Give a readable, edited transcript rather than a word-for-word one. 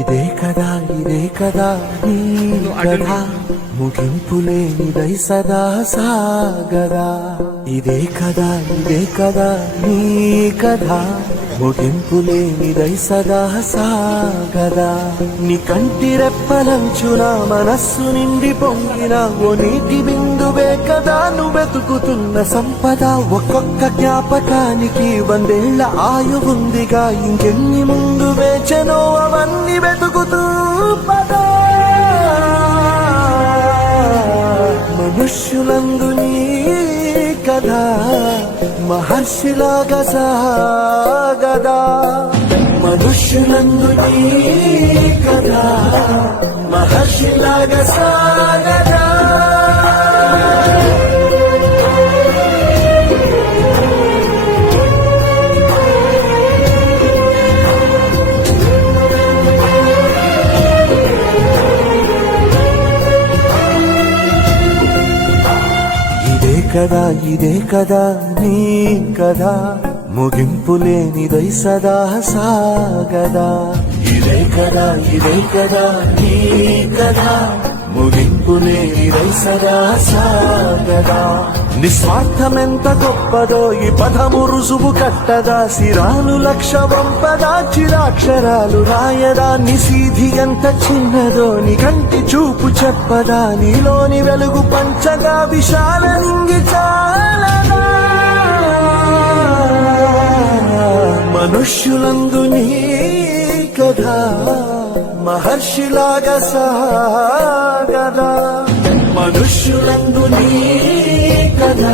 ఇదే కదా నీ కథ ముగింపులేనిదై సదా సాగదా. ఇదే కదా నీ కథ ముగింపులేనిదై సదా సాగదా. నీ కంటి రెప్పలంచున మనస్సు నిండి పొంగిన ఓ నీటి బిందువే కదా నువ్వెతుకుతున్న సంపద. ఒక్కొక్క జ్ఞాపకానికి 100 ఏళ్ల ఆయువుందిగా, ఇంకెన్ని ముందు వేచనో అవన్నీ వెతుకుతూ పదా. మనుష్యులందు నీ కథ మహర్షిలాగా సాగదా. మనుష్యులందు నీ కథ మహర్షిలాగా సాగదా. ఇదే కదా నీ కదా ముగింపులేనిదై సదా సాగదా. ఇదే కదా నీ కదా ముగింపులేనిదై సదా సాగదా. నిస్వార్థమెంత గొప్పదో ఈ పదము రుజువు కట్టదా. సిరాలు 1,00,000 వంపదా, చిరాక్షరాలు రాయదా. నిశీధి ఎంత చిన్నదో నీ కంటి చూపు చెప్పదా. నీలోని వెలుగు పంచగా విశాల నింగి చాలదా. మనుష్యులందు నీ కథ మహర్షిలాగా సాగదా. మనుష్యులందు నీ కథ